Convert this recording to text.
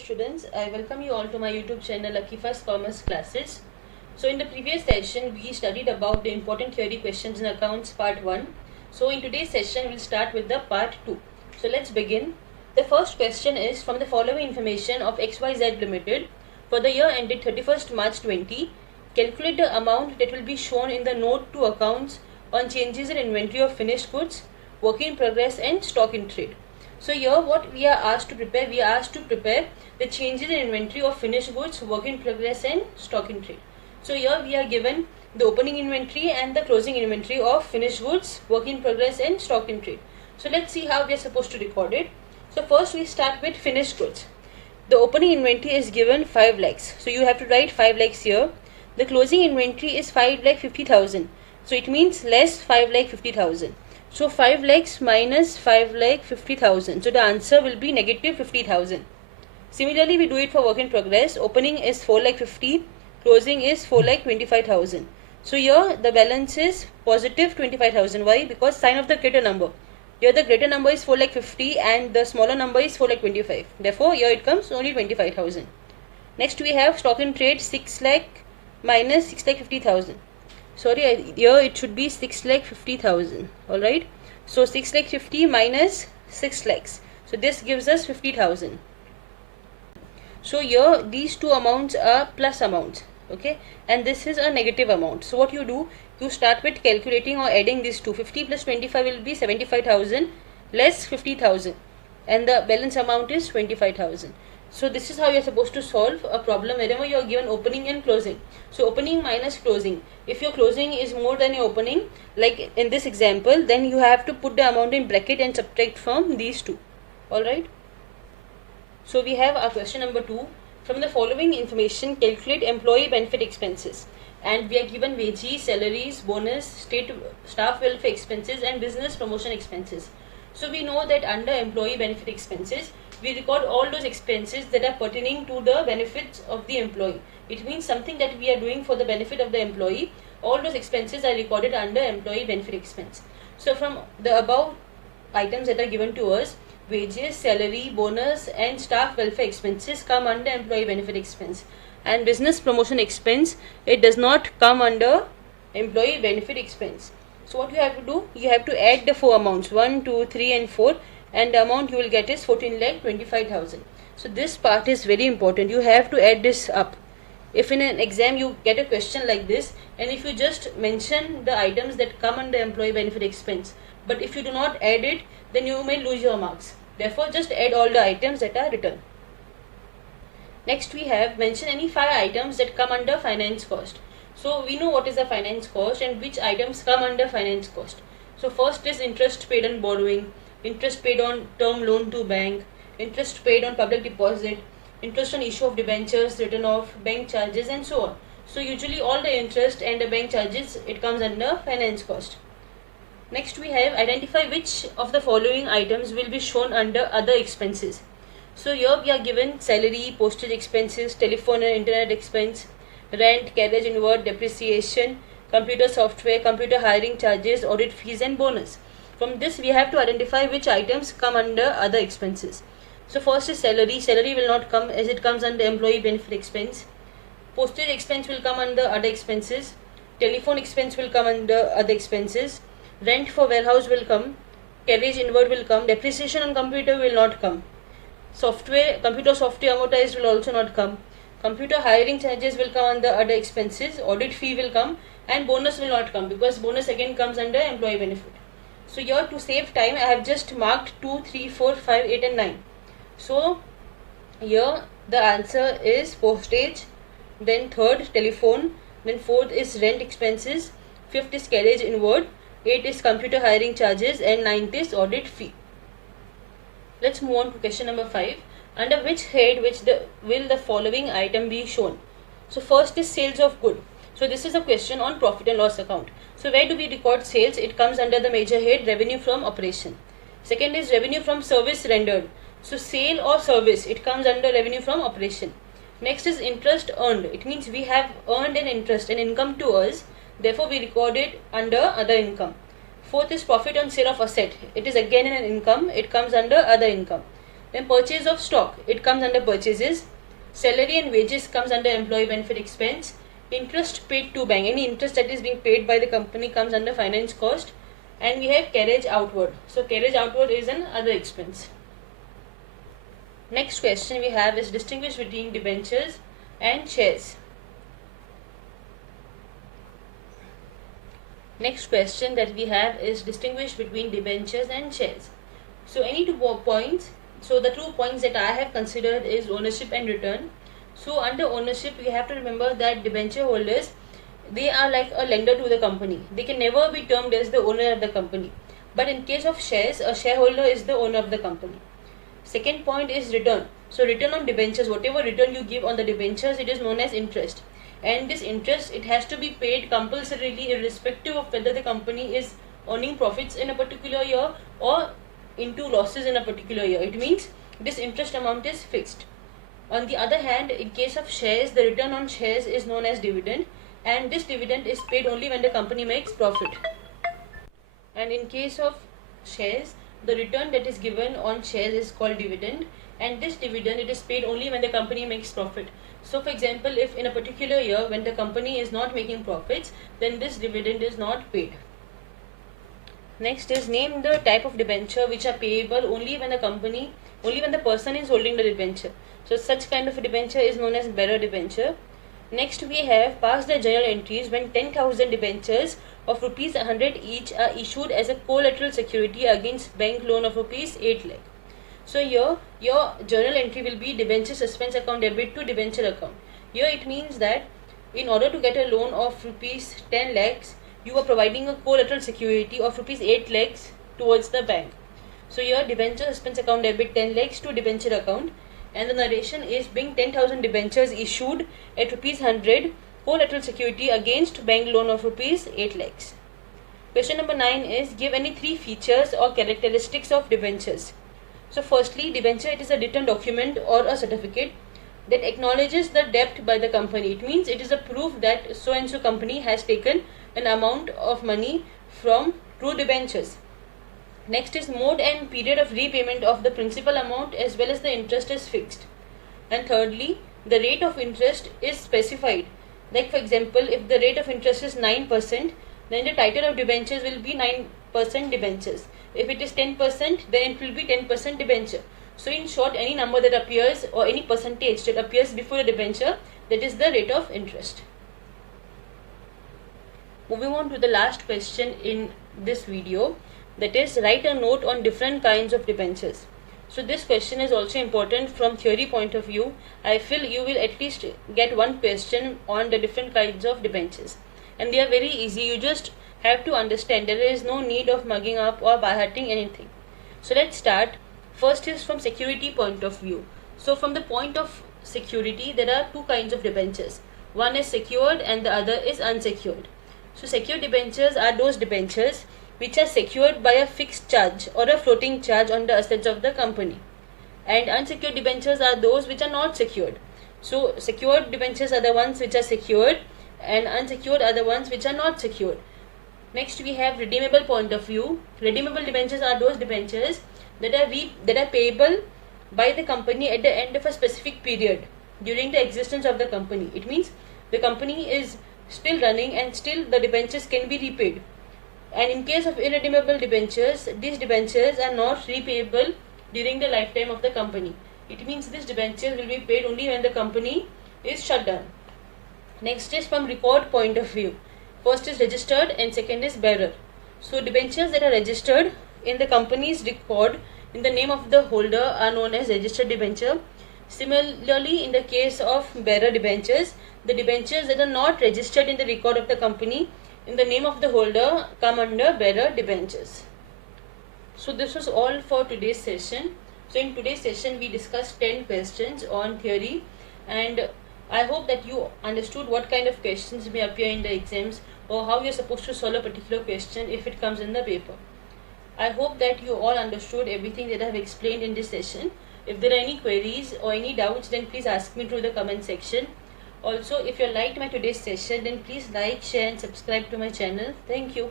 students, I welcome you all to my YouTube channel Akifa's Commerce Classes. So in the previous session we studied about the important theory questions in accounts part 1. So in today's session we'll start with the part 2. So let's begin. The first question is from the following information of XYZ Limited for the year ended 31st March 20. Calculate the amount that will be shown in the note to accounts on changes in inventory of finished goods, work in progress and stock in trade. So here what we are asked to prepare, we are asked to prepare the changes in inventory of finished goods, work in progress and stock in trade. So here we are given the opening inventory and the closing inventory of finished goods, work in progress and stock in trade. So let's see how we are supposed to record it. So first we start with finished goods. The opening inventory is given 5 lakhs. So you have to write 5 lakhs here. The closing inventory is 5,50,000. So it means less 5,50,000. So 5 lakhs minus 5,50,000. So the answer will be negative 50,000. Similarly, we do it for work in progress. Opening is 4,50,000. Closing is 4,25,000. So here the balance is positive 25,000. Why? Because sign of the greater number. Here the greater number is 4,50,000 and the smaller number is 4,25,000. Therefore, here it comes only 25,000. Next we have stock in trade 6 lakh minus 6,50,000. Sorry, here it should be 6,50,000. Alright. So 6,50,000 minus 6 lakhs. So this gives us 50,000. So here these two amounts are plus amounts. Okay. And this is a negative amount. So what you do, you start with calculating or adding these two. 50 plus 25 will be 75,000 less 50,000. And the balance amount is 25,000. So this is how you are supposed to solve a problem whenever you are given opening and closing. So opening minus closing. If your closing is more than your opening, like in this example, then you have to put the amount in bracket and subtract from these two. Alright. So we have our question number 2. From the following information, calculate employee benefit expenses. And we are given wages, salaries, bonus, staff welfare expenses and business promotion expenses. So we know that under employee benefit expenses, we record all those expenses that are pertaining to the benefits of the employee. It means something that we are doing for the benefit of the employee. All those expenses are recorded under employee benefit expense. So from the above items that are given to us, wages, salary, bonus and staff welfare expenses come under employee benefit expense. And business promotion expense, it does not come under employee benefit expense. So what you have to do, you have to add the four amounts 1, 2, 3 and 4. And the amount you will get is 14,25,000. So this part is very important. You have to add this up. If in an exam you get a question like this, and if you just mention the items that come under employee benefit expense, but if you do not add it, then you may lose your marks. Therefore, just add all the items that are written. Next we have mention any 5 items that come under finance cost. So we know what is a finance cost and which items come under finance cost. So first is interest paid on borrowing, interest paid on term loan to bank, interest paid on public deposit, interest on issue of debentures, written off, bank charges and so on. So usually all the interest and the bank charges, it comes under finance cost. Next we have identify which of the following items will be shown under other expenses. So here we are given salary, postage expenses, telephone and internet expense, rent, carriage inward, depreciation, computer software, computer hiring charges, audit fees and bonus. From this we have to identify which items come under other expenses. So first is salary. Salary will not come as it comes under employee benefit expense. Postage expense will come under other expenses. Telephone expense will come under other expenses. Rent for warehouse will come. Carriage inward will come. Depreciation on computer will not come. Computer software amortized will also not come. Computer hiring charges will come under other expenses. Audit fee will come and bonus will not come because bonus again comes under employee benefit. So here to save time, I have just marked 2, 3, 4, 5, 8 and 9. So here the answer is postage, then third telephone, then fourth is rent expenses, fifth is carriage inward, 8 is computer hiring charges and 9th is audit fee. Let's move on to question number 5. Under which head will the following item be shown? So first is sales of good. So this is a question on profit and loss account. So where do we record sales? It comes under the major head revenue from operation. Second is revenue from service rendered. So sale or service, it comes under revenue from operation. Next is interest earned. It means we have earned an interest, an income to us. Therefore we record it under other income. Fourth is profit on sale of asset. It is again an income. It comes under other income. Then purchase of stock, it comes under purchases. Salary and wages comes under employee benefit expense. Interest paid to bank, any interest that is being paid by the company comes under finance cost. And we have carriage outward. So carriage outward is an other expense. Next question we have is distinguish between debentures and shares. Next question that we have is distinguish between debentures and shares. So any 2 points. So the 2 points that I have considered is ownership and return. So under ownership, we have to remember that debenture holders, they are like a lender to the company. They can never be termed as the owner of the company. But in case of shares, a shareholder is the owner of the company. Second point is return. So return on debentures, whatever return you give on the debentures, it is known as interest. And this interest, it has to be paid compulsorily irrespective of whether the company is earning profits in a particular year or into losses in a particular year. It means this interest amount is fixed. On the other hand, in case of shares, the return on shares is known as dividend, and this dividend is paid only when the company makes profit. And in case of shares, the return that is given on shares is called dividend, and this dividend, it is paid only when the company makes profit. So for example, if in a particular year when the company is not making profits, then this dividend is not paid. Next is name the type of debenture which are payable only when the person is holding the debenture. So such kind of a debenture is known as bearer debenture. Next we have pass the journal entries when 10,000 debentures of rupees 100 each are issued as a collateral security against bank loan of rupees 8 lakh. So here your journal entry will be debenture suspense account debit to debenture account. Here it means that in order to get a loan of rupees 10 lakhs, you are providing a collateral security of rupees 8 lakhs towards the bank. So here debenture suspense account debit 10 lakhs to debenture account, and the narration is being 10,000 debentures issued at rupees 100 collateral security against bank loan of rupees 8 lakhs. Question number 9 is give any 3 features or characteristics of debentures. So firstly, debenture, it is a written document or a certificate that acknowledges the debt by the company. It means it is a proof that so and so company has taken an amount of money from through debentures. Next is mode and period of repayment of the principal amount as well as the interest is fixed. And thirdly, the rate of interest is specified. Like for example, if the rate of interest is 9%, then the title of debentures will be 9% debentures. If it is 10%, then it will be 10% debenture. So in short, any number that appears or any percentage that appears before the debenture, that is the rate of interest. Moving on to the last question in this video, that is write a note on different kinds of debentures. So this question is also important from theory point of view. I feel you will at least get one question on the different kinds of debentures, and they are very easy. You just have to understand. There is no need of mugging up or by hearting anything. So let's start. First is from security point of view. So from the point of security, there are 2 kinds of debentures. One is secured and the other is unsecured. So secured debentures are those debentures which are secured by a fixed charge or a floating charge on the assets of the company. And unsecured debentures are those which are not secured. So secured debentures are the ones which are secured, and unsecured are the ones which are not secured. Next we have redeemable point of view. Redeemable debentures are those debentures that are payable by the company at the end of a specific period during the existence of the company. It means the company is still running and still the debentures can be repaid. And in case of irredeemable debentures, these debentures are not repayable during the lifetime of the company. It means this debenture will be paid only when the company is shut down. Next is from record point of view. First is registered and second is bearer. So debentures that are registered in the company's record in the name of the holder are known as registered debenture. Similarly, in the case of bearer debentures, the debentures that are not registered in the record of the company in the name of the holder come under bearer debentures. So this was all for today's session. So in today's session we discussed 10 questions on theory, and I hope that you understood what kind of questions may appear in the exams or how you are supposed to solve a particular question if it comes in the paper. I hope that you all understood everything that I have explained in this session. If there are any queries or any doubts, then please ask me through the comment section. Also, if you liked my today's session, then please like, share and subscribe to my channel. Thank you.